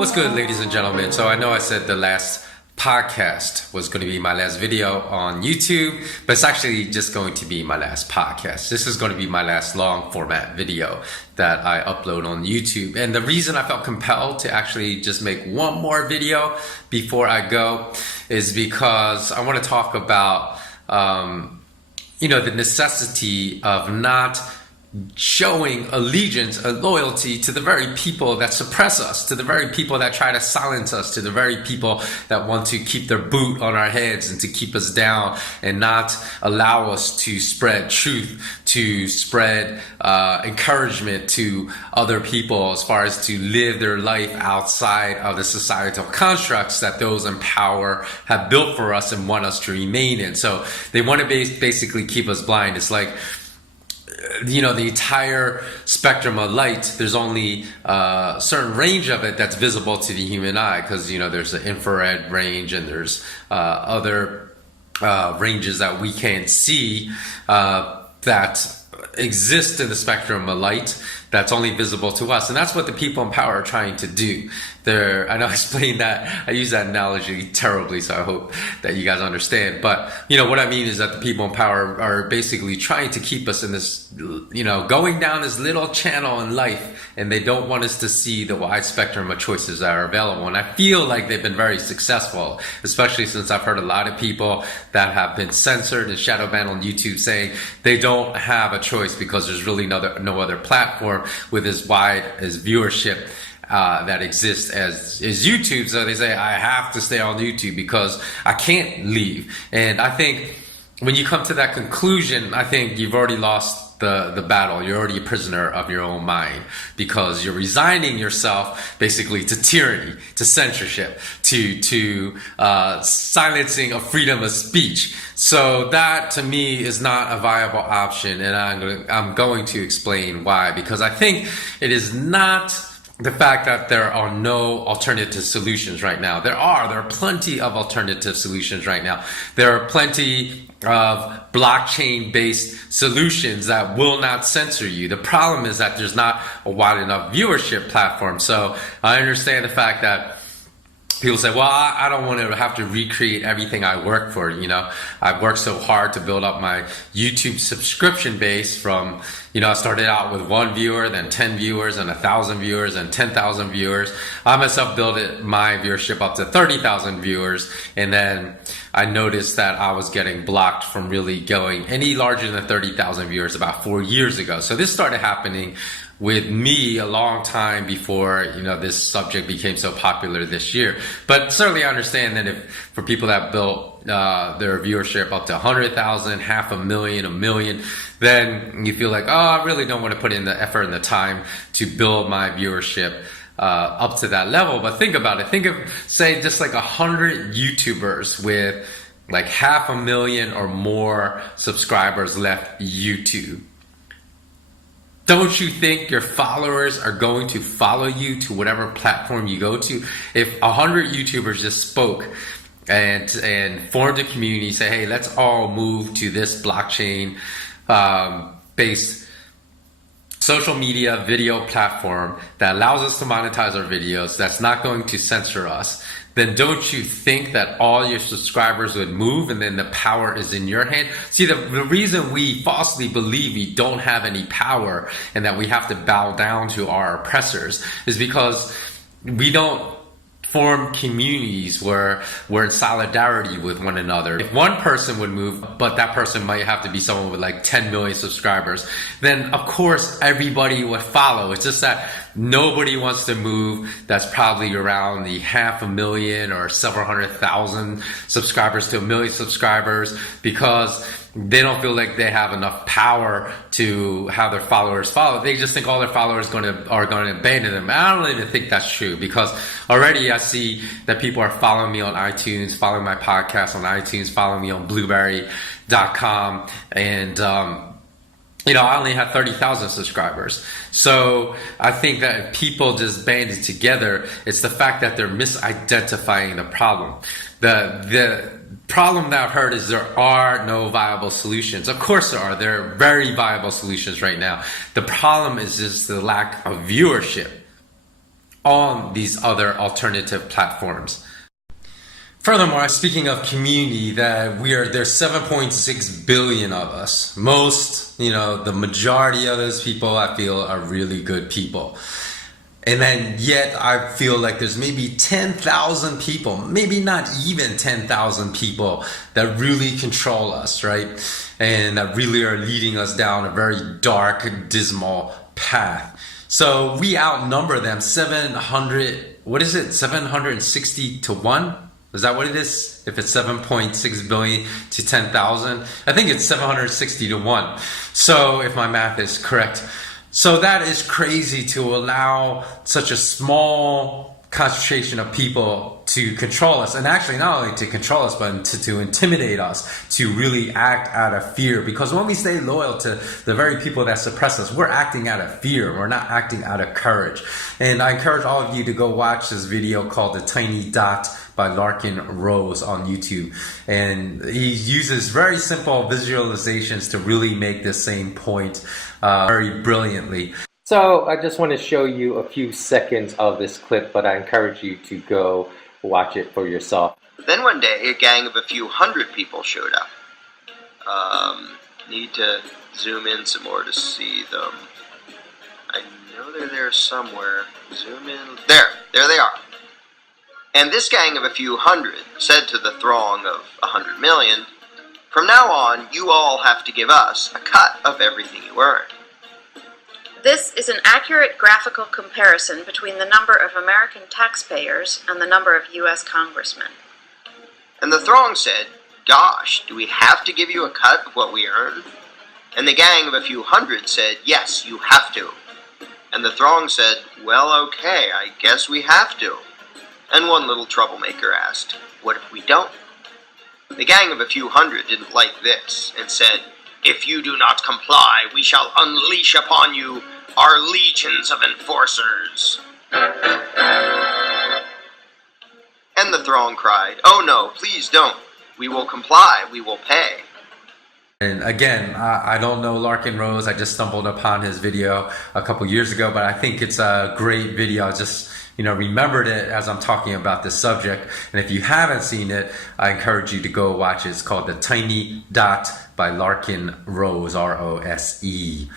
What's good, ladies and gentlemen? So I know I said the last podcast was going to be my last video on YouTube, but it's actually just going to be my last podcast. This is going to be my last long format video that I upload on YouTube. And the reason I felt compelled to actually just make one more video before I go is because I want to talk about, the necessity of not showing allegiance and loyalty to the very people that suppress us, to the very people that try to silence us, to the very people that want to keep their boot on our heads and to keep us down and not allow us to spread truth, to spread encouragement to other people as far as to live their life outside of the societal constructs that those in power have built for us and want us to remain in. So they want to basically keep us blind. It's like, the entire spectrum of light, there's only a certain range of it that's visible to the human eye, because there's the infrared range and there's other ranges that we can't see that exist in the spectrum of light that's only visible to us. And that's what the people in power are trying to do. I know I explained that, I use that analogy terribly, so I hope that you guys understand. But what I mean is that the people in power are basically trying to keep us in this, going down this little channel in life, and they don't want us to see the wide spectrum of choices that are available. And I feel like they've been very successful, especially since I've heard a lot of people that have been censored and shadow banned on YouTube saying they don't have a choice because there's really no other platform with as wide as viewership that exists as YouTube. So they say, I have to stay on YouTube because I can't leave. And I think when you come to that conclusion, I think you've already lost the battle. You're already a prisoner of your own mind, because you're resigning yourself basically to tyranny, to censorship, to silencing of freedom of speech. So that to me is not a viable option, and I'm going to explain why. Because I think it is not the fact that there are no alternative solutions right now. There are plenty of alternative solutions right now. There are plenty of blockchain-based solutions that will not censor you. The problem is that there's not a wide enough viewership platform. So I understand the fact that people say, well, I don't want to have to recreate everything I work for. I've worked so hard to build up my YouTube subscription base from, I started out with 1 viewer, then 10 viewers, and 1,000 viewers, and 10,000 viewers. I myself built my viewership up to 30,000 viewers. And then I noticed that I was getting blocked from really going any larger than 30,000 viewers about 4 years ago. So this started happening with me a long time before this subject became so popular this year. But certainly I understand that if for people that built their viewership up to 100,000, 500,000, 1 million, then you feel like, oh, I really don't want to put in the effort and the time to build my viewership up to that level. But think about it. Think of, say, just like 100 YouTubers with like 500,000 or more subscribers left YouTube. Don't you think your followers are going to follow you to whatever platform you go to? If 100 YouTubers just spoke and formed a community, say, hey, let's all move to this blockchain based social media video platform that allows us to monetize our videos, that's not going to censor us, then don't you think that all your subscribers would move and then the power is in your hand? See, the reason we falsely believe we don't have any power and that we have to bow down to our oppressors is because we don't form communities where we're in solidarity with one another. If one person would move, but that person might have to be someone with like 10 million subscribers, then of course everybody would follow. It's just that nobody wants to move that's probably around the 500,000 or several 100,000 subscribers to 1 million subscribers, because they don't feel like they have enough power to have their followers follow. They just think all their followers are going to abandon them. I don't even think that's true, because already I see that people are following me on iTunes, following my podcast on iTunes, following me on blueberry.com, and I only have 30,000 subscribers. So I think that if people just banded together, it's the fact that they're misidentifying the problem. The problem that I've heard is there are no viable solutions. Of course there are. There are very viable solutions right now. The problem is just the lack of viewership. on these other alternative platforms. Furthermore, speaking of community, there's 7.6 billion of us. Most, the majority of those people I feel are really good people. And then yet I feel like there's maybe 10,000 people, maybe not even 10,000 people that really control us, right? And that really are leading us down a very dark, dismal path. So we outnumber them 760 to 1? Is that what it is? If it's 7.6 billion to 10,000? I think it's 760 to 1. So if my math is correct. So that is crazy to allow such a small concentration of people to control us, and actually not only to control us, but to intimidate us, to really act out of fear. Because when we stay loyal to the very people that suppress us, we're acting out of fear. We're not acting out of courage. And I encourage all of you to go watch this video called The Tiny Dot by Larkin Rose on YouTube. And he uses very simple visualizations to really make the same point very brilliantly. So I just want to show you a few seconds of this clip, but I encourage you to go watch it for yourself. Then one day, a gang of a few hundred people showed up. Need to zoom in some more to see them. I know they're there somewhere. Zoom in. There they are. And this gang of a few hundred said to the throng of 100 million, "From now on, you all have to give us a cut of everything you earn." This is an accurate graphical comparison between the number of American taxpayers and the number of U.S. congressmen. And the throng said, "Gosh, do we have to give you a cut of what we earn?" And the gang of a few hundred said, "Yes, you have to." And the throng said, "Well, okay, I guess we have to." And one little troublemaker asked, "What if we don't?" The gang of a few hundred didn't like this and said, "If you do not comply, we shall unleash upon you our legions of enforcers." And the throng cried, "Oh no, please don't. We will comply, we will pay." And again, I don't know Larkin Rose. I just stumbled upon his video a couple years ago, but I think it's a great video. I just remembered it as I'm talking about this subject. And if you haven't seen it, I encourage you to go watch it. It's called The Tiny Dot by Larkin Rose, R-O-S-E.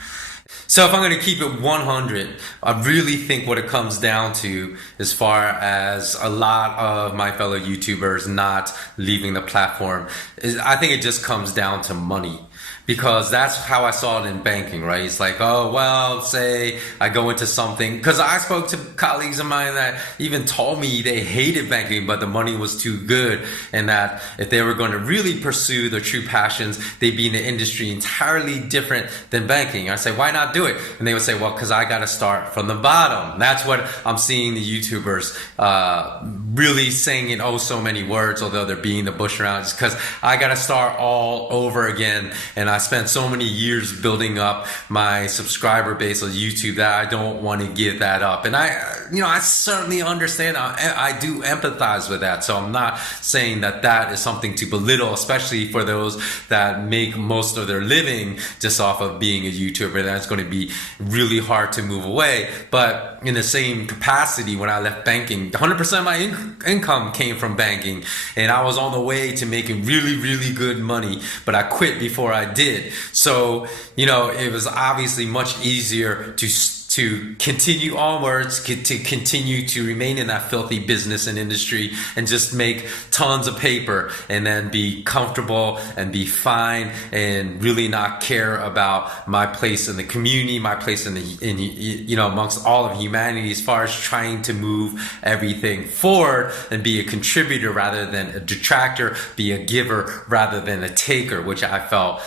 So if I'm going to keep it 100, I really think what it comes down to, as far as a lot of my fellow YouTubers not leaving the platform, is I think it just comes down to money. Because that's how I saw it in banking, right? It's like, oh, well, say I go into something, because I spoke to colleagues of mine that even told me they hated banking, but the money was too good, and that if they were going to really pursue their true passions, they'd be in an industry entirely different than banking. I say, why not do it? And they would say, well, because I got to start from the bottom. That's what I'm seeing the YouTubers really saying in oh so many words, although they're beating the bush around. It's because I got to start all over again, and I spent so many years building up my subscriber base on YouTube that I don't want to give that up. And I certainly understand. I do empathize with that. So I'm not saying that is something to belittle, especially for those that make most of their living just off of being a YouTuber. That's going to be really hard to move away. But in the same capacity, when I left banking, 100% of my income came from banking, and I was on the way to making really, really good money, but I quit before I did. So, it was obviously much easier to continue onwards, to continue to remain in that filthy business and industry and just make tons of paper and then be comfortable and be fine and really not care about my place in the community, my place in amongst all of humanity, as far as trying to move everything forward and be a contributor rather than a detractor, be a giver rather than a taker, which I felt,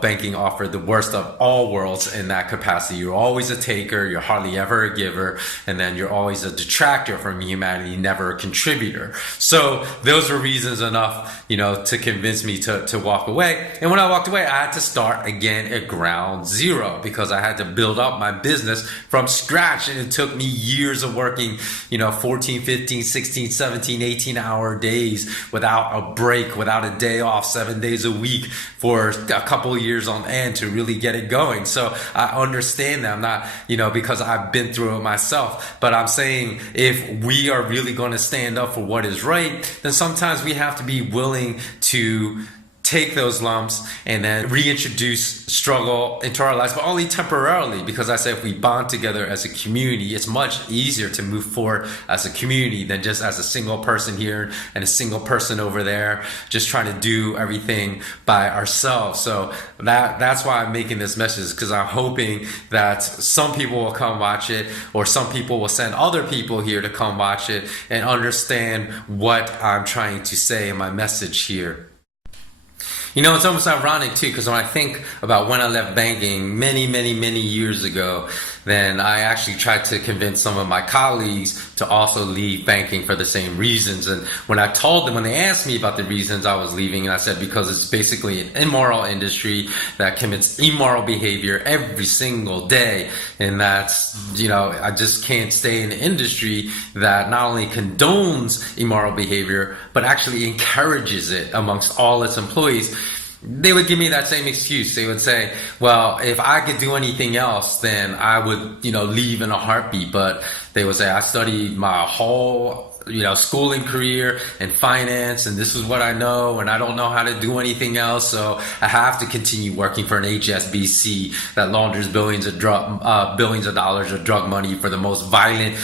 banking offered the worst of all worlds in that capacity. You're always a taker, you're hardly ever a giver, and then you're always a detractor from humanity, never a contributor. So those were reasons enough, to convince me to walk away. And when I walked away, I had to start again at ground zero, because I had to build up my business from scratch. And it took me years of working, 14, 15, 16, 17, 18-hour days without a break, without a day off, 7 days a week for a couple of years on end to really get it going. So I understand that. I'm not, because I've been through it myself. But I'm saying if we are really going to stand up for what is right, then sometimes we have to be willing to take those lumps and then reintroduce struggle into our lives, but only temporarily, because I say if we bond together as a community, it's much easier to move forward as a community than just as a single person here and a single person over there, just trying to do everything by ourselves. So that's why I'm making this message, because I'm hoping that some people will come watch it, or some people will send other people here to come watch it and understand what I'm trying to say in my message here. You know, it's almost ironic too, because when I think about when I left banking many years ago, then I actually tried to convince some of my colleagues to also leave banking for the same reasons. And when I told them, when they asked me about the reasons I was leaving, and I said, because it's basically an immoral industry that commits immoral behavior every single day. And that's, you know, I just can't stay in an industry that not only condones immoral behavior, but actually encourages it amongst all its employees. They would give me that same excuse. They would say, well, if I could do anything else, then I would, you know, leave in a heartbeat. But they would say, I studied my whole, you know, schooling career in finance, and this is what I know, and I don't know how to do anything else. So I have to continue working for an HSBC that launders billions of dollars of drug money for the most violent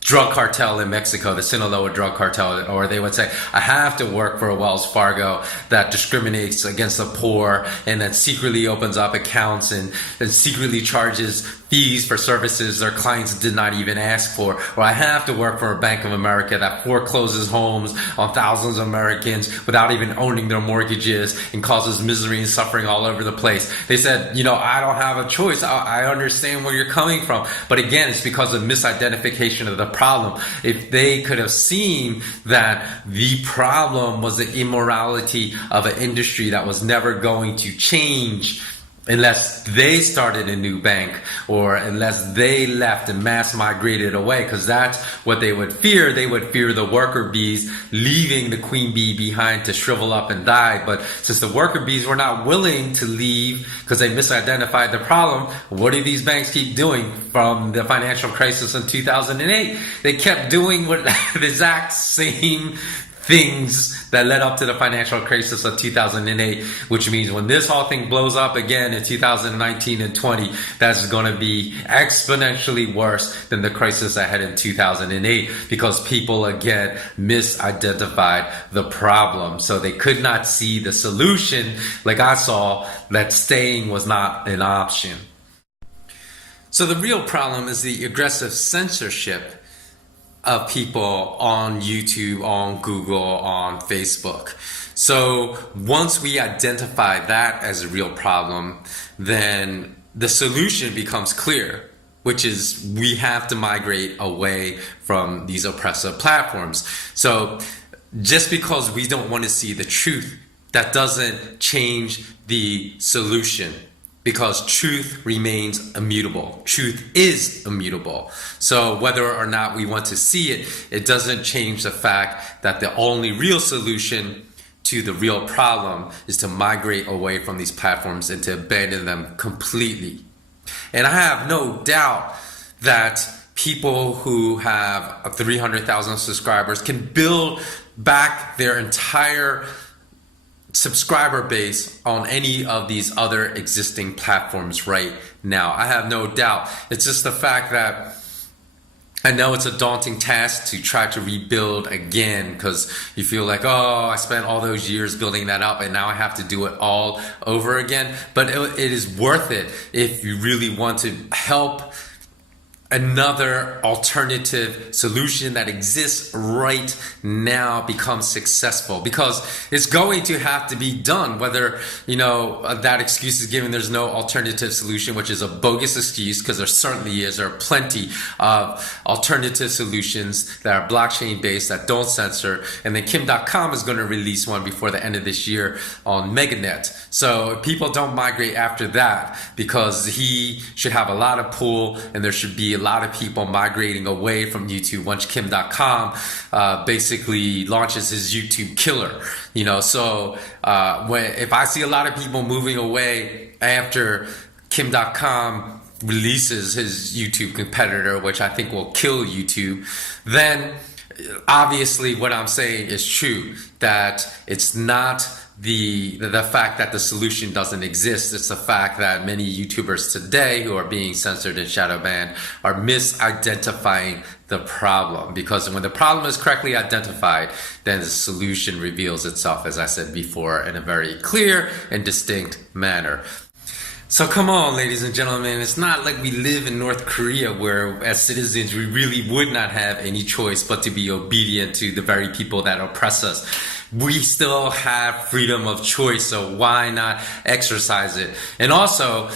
drug cartel in Mexico, the Sinaloa drug cartel. Or they would say, I have to work for a Wells Fargo that discriminates against the poor and that secretly opens up accounts and secretly charges fees for services their clients did not even ask for. Or I have to work for a Bank of America that forecloses homes on thousands of Americans without even owning their mortgages and causes misery and suffering all over the place. They said, you know, I don't have a choice. I understand where you're coming from. But again, it's because of misidentification of the problem. If they could have seen that the problem was the immorality of an industry that was never going to change unless they started a new bank, or unless they left and mass migrated away, because that's what they would fear. They would fear the worker bees leaving the queen bee behind to shrivel up and die. But since the worker bees were not willing to leave because they misidentified the problem, what do these banks keep doing from the financial crisis in 2008? They kept doing what the exact same things that led up to the financial crisis of 2008, which means when this whole thing blows up again in 2019 and 20, that's going to be exponentially worse than the crisis I had in 2008, because people again misidentified the problem. So they could not see the solution, like I saw, that staying was not an option. So the real problem is the aggressive censorship of people on YouTube, on Google, on Facebook. So once we identify that as a real problem, then the solution becomes clear, which is we have to migrate away from these oppressive platforms. So just because we don't want to see the truth, that doesn't change the solution, because truth remains immutable. Truth is immutable. So whether or not we want to see it, it doesn't change the fact that the only real solution to the real problem is to migrate away from these platforms and to abandon them completely. And I have no doubt that people who have 300,000 subscribers can build back their entire subscriber base on any of these other existing platforms right now. I have no doubt. It's just the fact that I know it's a daunting task to try to rebuild again, because you feel like, oh, I spent all those years building that up and now I have to do it all over again. But it is worth it if you really want to help another alternative solution that exists right now becomes successful, because it's going to have to be done, whether, you know, that excuse is given there's no alternative solution, which is a bogus excuse, because there certainly is. There are plenty of alternative solutions that are blockchain based that don't censor, and then k.im is going to release one before the end of this year on MegaNet. So people don't migrate after that, because he should have a lot of pull, and there should be a lot of people migrating away from YouTube once k.im basically launches his YouTube killer. You know, so if I see a lot of people moving away after k.im releases his YouTube competitor, which I think will kill YouTube, then obviously what I'm saying is true, that it's not the fact that the solution doesn't exist. It's the fact that many YouTubers today who are being censored and shadow banned are misidentifying the problem, because when the problem is correctly identified, then the solution reveals itself, as I said before, in a very clear and distinct manner. So come on, ladies and gentlemen, it's not like we live in North Korea where as citizens we really would not have any choice but to be obedient to the very people that oppress us. We still have freedom of choice, so why not exercise it? And also,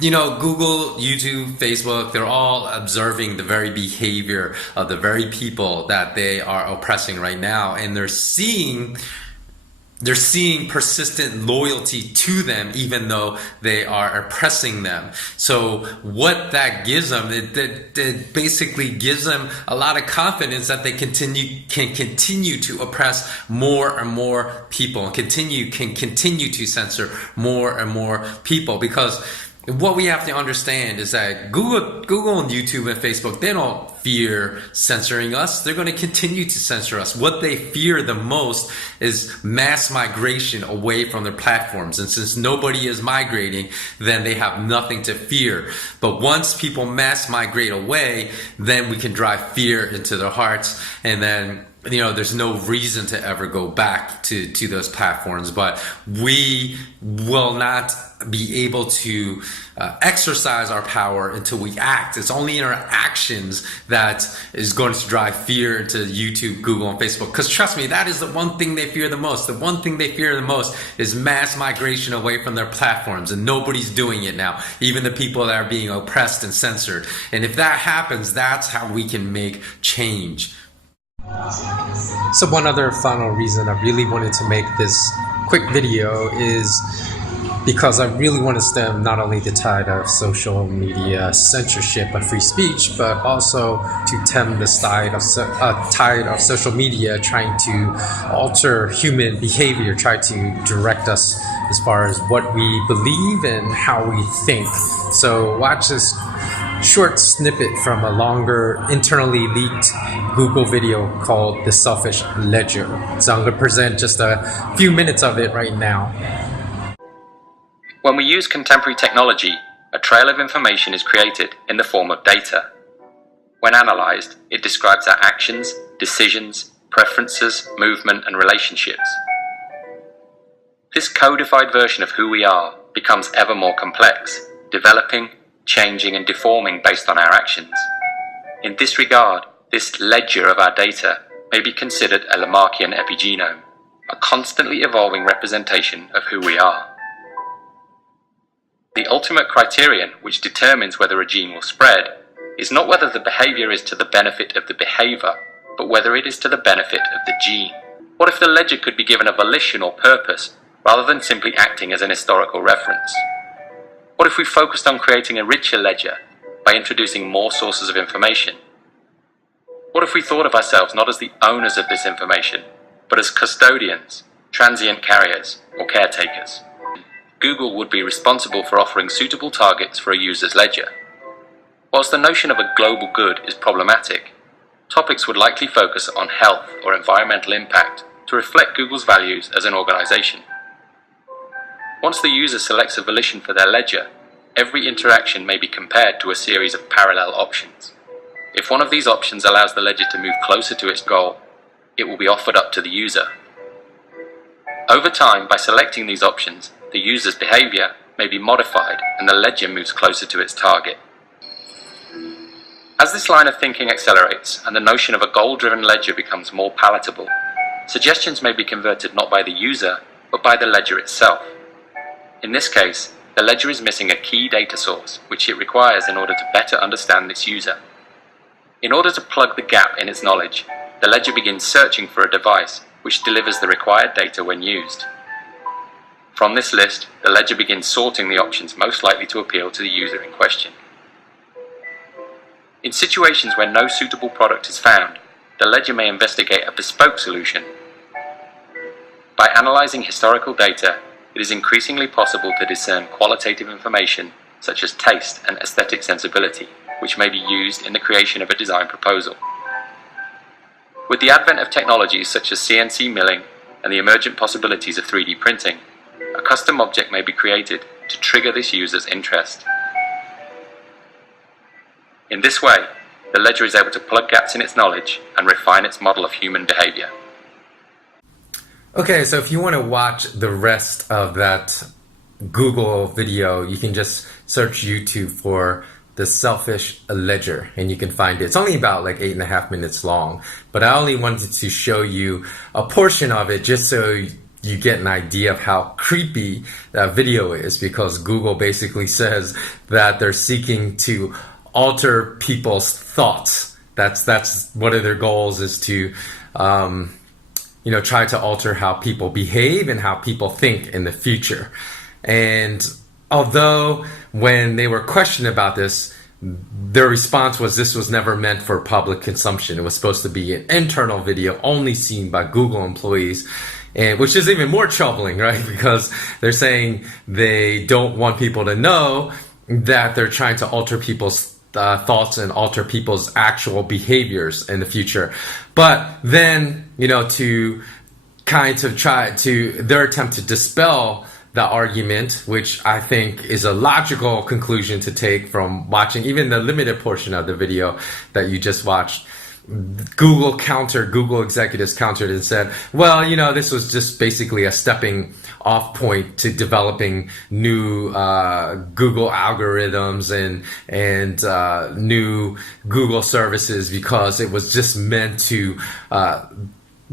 you know, Google, YouTube, Facebook, they're all observing the very behavior of the very people that they are oppressing right now, and they're seeing persistent loyalty to them even though they are oppressing them. So what that gives them, it basically gives them a lot of confidence that they can continue to oppress more and more people, and can continue to censor more and more people. Because what we have to understand is that Google and YouTube and Facebook, they don't fear censoring us. They're going to continue to censor us. What they fear the most is mass migration away from their platforms. And since nobody is migrating, then they have nothing to fear. But once people mass migrate away, then we can drive fear into their hearts, and then, you know, there's no reason to ever go back to those platforms. But we will not be able to exercise our power until we act. It's only in our actions that is going to drive fear into YouTube, Google, and Facebook. Because trust me, that is the one thing they fear the most. The one thing they fear the most is mass migration away from their platforms, and nobody's doing it now, even the people that are being oppressed and censored. And if that happens, that's how we can make change. So one other final reason I really wanted to make this quick video is because I really want to stem not only the tide of social media censorship and free speech, but also to stem the tide of social media trying to alter human behavior, try to direct us as far as what we believe and how we think. So watch this short snippet from a longer internally leaked Google video called The Selfish Ledger. So I'm going to present just a few minutes of it right now. When we use contemporary technology, a trail of information is created in the form of data. When analysed, it describes our actions, decisions, preferences, movement, and relationships. This codified version of who we are becomes ever more complex, developing, changing, and deforming based on our actions. In this regard, this ledger of our data may be considered a Lamarckian epigenome, a constantly evolving representation of who we are. The ultimate criterion which determines whether a gene will spread is not whether the behavior is to the benefit of the behavior, but whether it is to the benefit of the gene. What if the ledger could be given a volition or purpose, rather than simply acting as an historical reference? What if we focused on creating a richer ledger by introducing more sources of information? What if we thought of ourselves not as the owners of this information, but as custodians, transient carriers, or caretakers? Google would be responsible for offering suitable targets for a user's ledger. Whilst the notion of a global good is problematic, topics would likely focus on health or environmental impact to reflect Google's values as an organization. Once the user selects a volition for their ledger, every interaction may be compared to a series of parallel options. If one of these options allows the ledger to move closer to its goal, it will be offered up to the user. Over time, by selecting these options, the user's behavior may be modified and the ledger moves closer to its target. As this line of thinking accelerates and the notion of a goal-driven ledger becomes more palatable, suggestions may be converted not by the user, but by the ledger itself. In this case, the ledger is missing a key data source, which it requires in order to better understand its user. In order to plug the gap in its knowledge, the ledger begins searching for a device which delivers the required data when used. From this list, the ledger begins sorting the options most likely to appeal to the user in question. In situations where no suitable product is found, the ledger may investigate a bespoke solution. By analysing historical data, it is increasingly possible to discern qualitative information such as taste and aesthetic sensibility, which may be used in the creation of a design proposal. With the advent of technologies such as CNC milling and the emergent possibilities of 3D printing, a custom object may be created to trigger this user's interest. In this way, the ledger is able to plug gaps in its knowledge and refine its model of human behavior. Okay, so if you want to watch the rest of that Google video, you can just search YouTube for the selfish ledger and you can find it. It's only about like 8.5 minutes long, but I only wanted to show you a portion of it just so you get an idea of how creepy that video is, because Google basically says that they're seeking to alter people's thoughts. That's one of their goals, is to try to alter how people behave and how people think in the future. And although when they were questioned about this, their response was this was never meant for public consumption. It was supposed to be an internal video only seen by Google employees, and which is even more troubling, right? Because they're saying they don't want people to know that they're trying to alter people's thoughts and alter people's actual behaviors in the future. But then, to kind of try to their attempt to dispel the argument, which I think is a logical conclusion to take from watching even the limited portion of the video that you just watched. Google executives countered and said, well, this was just basically a stepping off point to developing new Google algorithms and new Google services, because it was just meant to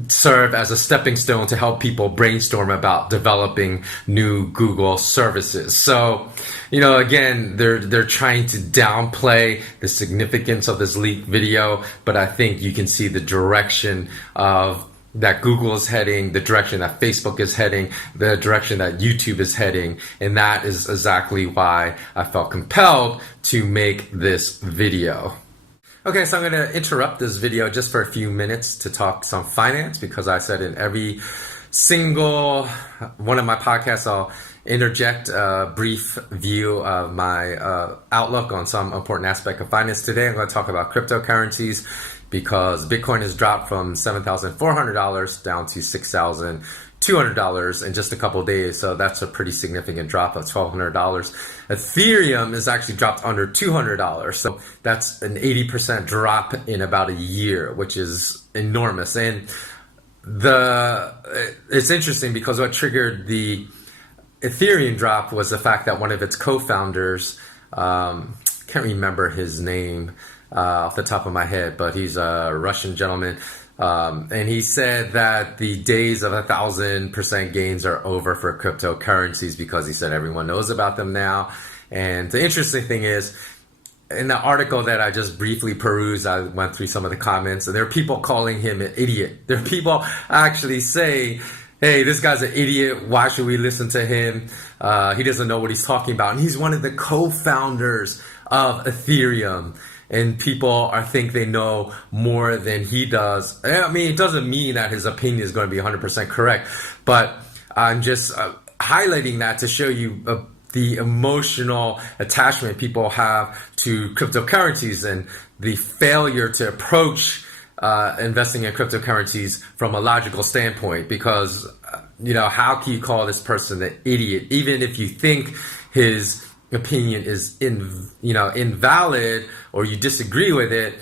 serve as a stepping stone to help people brainstorm about developing new Google services. So, again, they're trying to downplay the significance of this leaked video, but I think you can see the direction of that Google is heading, the direction that Facebook is heading, the direction that YouTube is heading, and that is exactly why I felt compelled to make this video. Okay, so I'm going to interrupt this video just for a few minutes to talk some finance, because I said in every single one of my podcasts I'll interject a brief view of my outlook on some important aspect of finance. Today I'm going to talk about cryptocurrencies, because Bitcoin has dropped from $7,400 down to $6,200 in just a couple of days. So that's a pretty significant drop of $1,200. Ethereum has actually dropped under $200. So that's an 80% drop in about a year, which is enormous. And it's interesting because what triggered the Ethereum drop was the fact that one of its co-founders, can't remember his name off the top of my head, but he's a Russian gentleman. And he said that the days of 1,000% gains are over for cryptocurrencies, because he said everyone knows about them now. And the interesting thing is, in the article that I just briefly perused, I went through some of the comments, and there are people calling him an idiot. There are people actually say, hey, this guy's an idiot. Why should we listen to him? He doesn't know what he's talking about. And he's one of the co-founders of Ethereum. And people think they know more than he does. I mean, it doesn't mean that his opinion is going to be 100% correct, but I'm just highlighting that to show you the emotional attachment people have to cryptocurrencies and the failure to approach investing in cryptocurrencies from a logical standpoint. Because, how can you call this person an idiot? Even if you think his opinion is invalid, or you disagree with it,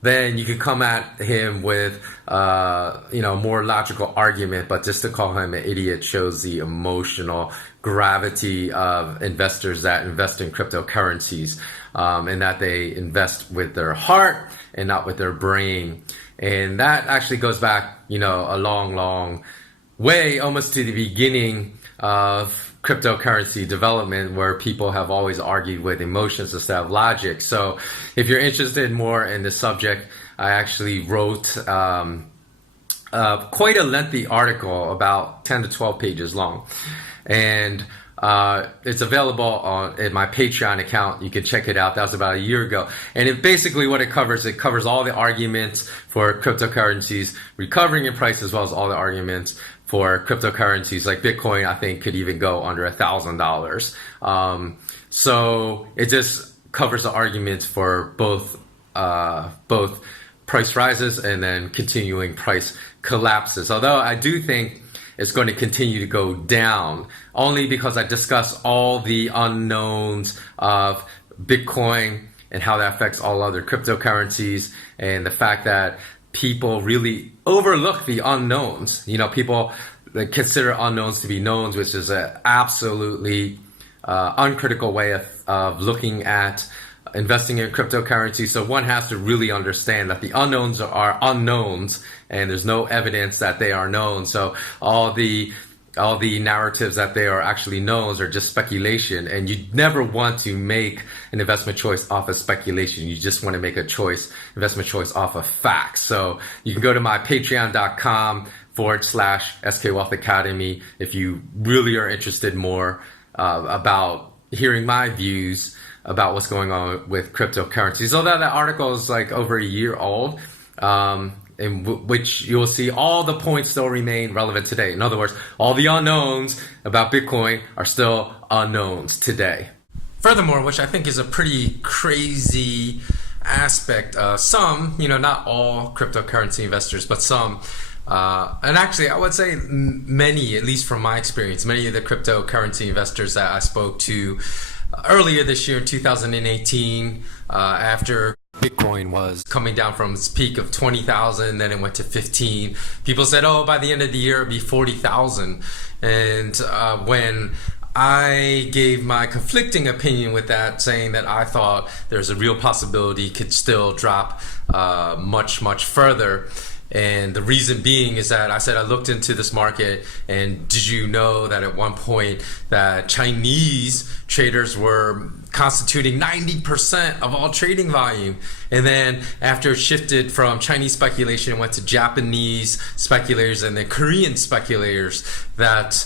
then you could come at him with more logical argument. But just to call him an idiot shows the emotional gravity of investors that invest in cryptocurrencies, and that they invest with their heart and not with their brain. And that actually goes back a long way, almost to the beginning of cryptocurrency development, where people have always argued with emotions instead of logic. So if you're interested more in the subject, I actually wrote quite a lengthy article, about 10 to 12 pages long. And it's available in my Patreon account. You can check it out. That was about a year ago. And basically what it covers all the arguments for cryptocurrencies recovering in price, as well as all the arguments for cryptocurrencies like Bitcoin, I think could even go under $1,000. So it just covers the arguments for both price rises and then continuing price collapses. Although I do think it's going to continue to go down, only because I discussed all the unknowns of Bitcoin and how that affects all other cryptocurrencies, and the fact that people really overlook the unknowns. You know, people consider unknowns to be knowns, which is an absolutely uncritical way of looking at investing in cryptocurrency. So one has to really understand that the unknowns are unknowns, and there's no evidence that they are known. So all the narratives that they are actually knowns are just speculation, and you never want to make an investment choice off of speculation. You just want to make a investment choice off of facts. So you can go to my patreon.com/SK Wealth Academy if you really are interested more about hearing my views about what's going on with cryptocurrencies. Although that article is like over a year old, in which you'll see all the points still remain relevant today. In other words, all the unknowns about Bitcoin are still unknowns today. Furthermore, which I think is a pretty crazy aspect, some, not all cryptocurrency investors, but some, and actually I would say many, at least from my experience, many of the cryptocurrency investors that I spoke to earlier this year in 2018, after Bitcoin was coming down from its peak of 20,000, then it went to 15. People said, oh, by the end of the year, it'll be 40,000. And when I gave my conflicting opinion with that, saying that I thought there's a real possibility it could still drop much, much further. And the reason being is that I said I looked into this market, and did you know that at one point that Chinese traders were constituting 90% of all trading volume, and then after it shifted from Chinese speculation, it went to Japanese speculators and then Korean speculators that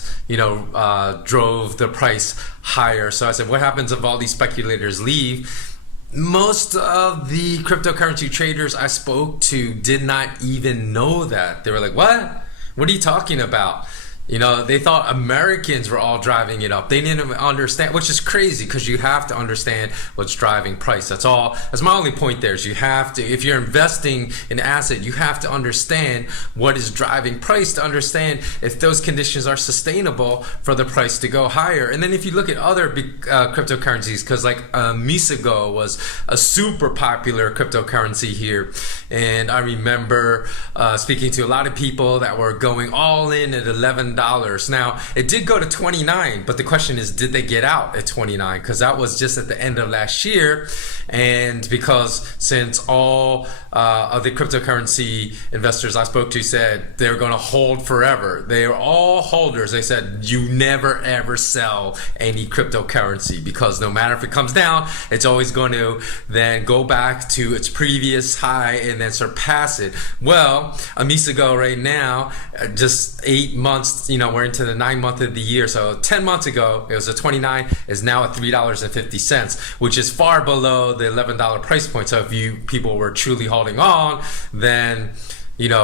drove the price higher. So I said, what happens if all these speculators leave? Most of the cryptocurrency traders I spoke to did not even know that. They were like, what? What are you talking about? They thought Americans were all driving it up. They didn't even understand, which is crazy, because you have to understand what's driving price. That's all. That's my only point there, is you have to, if you're investing in an asset, you have to understand what is driving price to understand if those conditions are sustainable for the price to go higher. And then if you look at other big cryptocurrencies, because like Misago was a super popular cryptocurrency here. And I remember speaking to a lot of people that were going all in at $11. Now, it did go to 29, but the question is, did they get out at 29? Because that was just at the end of last year. And because since all of the cryptocurrency investors I spoke to said they're going to hold forever, they are all holders. They said you never ever sell any cryptocurrency, because no matter if it comes down, it's always going to then go back to its previous high and then surpass it. Well, Misago right now, just 8 months, we're into the 9th month of the year. So 10 months ago, it was at 29, is now at $3.50, which is far below the $11 price point. So if people were truly holding on, then,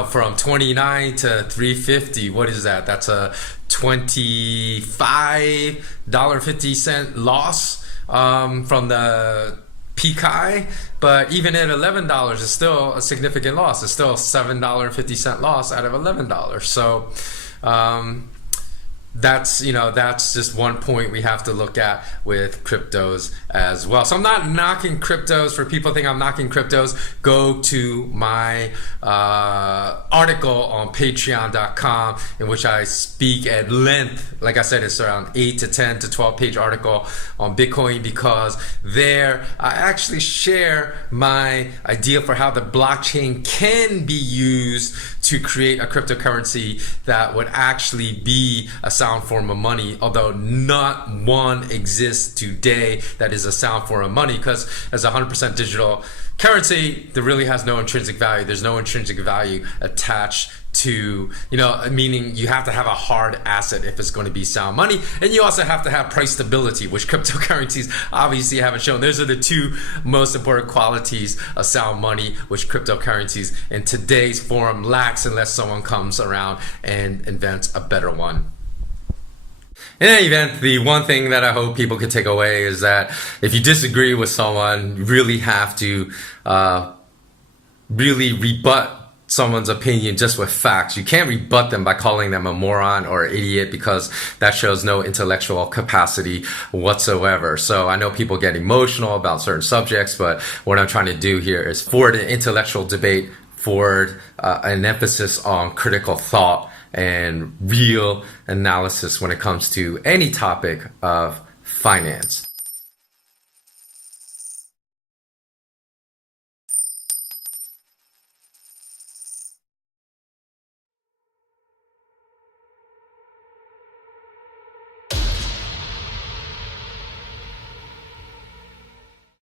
from 29 to 350, what is that? That's a $25.50 loss from the peak high. But even at $11, it's still a significant loss. It's still a $7.50 loss out of $11. So that's just one point we have to look at with cryptos as well. So I'm not knocking cryptos. For people think I'm knocking cryptos, go to my article on patreon.com, in which I speak at length. Like I said, it's around 8 to 10 to 12 page article on Bitcoin, because there I actually share my idea for how the blockchain can be used to create a cryptocurrency that would actually be a sound form of money, although not one exists today that is a sound form of money, because as 100% digital currency, there really has no intrinsic value. There's no intrinsic value attached to, meaning you have to have a hard asset if it's going to be sound money. And you also have to have price stability, which cryptocurrencies obviously haven't shown. Those are the two most important qualities of sound money, which cryptocurrencies in today's form lacks unless someone comes around and invents a better one. In any event, the one thing that I hope people can take away is that if you disagree with someone, you really have to really rebut someone's opinion just with facts. You can't rebut them by calling them a moron or idiot, because that shows no intellectual capacity whatsoever. So I know people get emotional about certain subjects, but what I'm trying to do here is forward an intellectual debate, forward an emphasis on critical thought and real analysis when it comes to any topic of finance.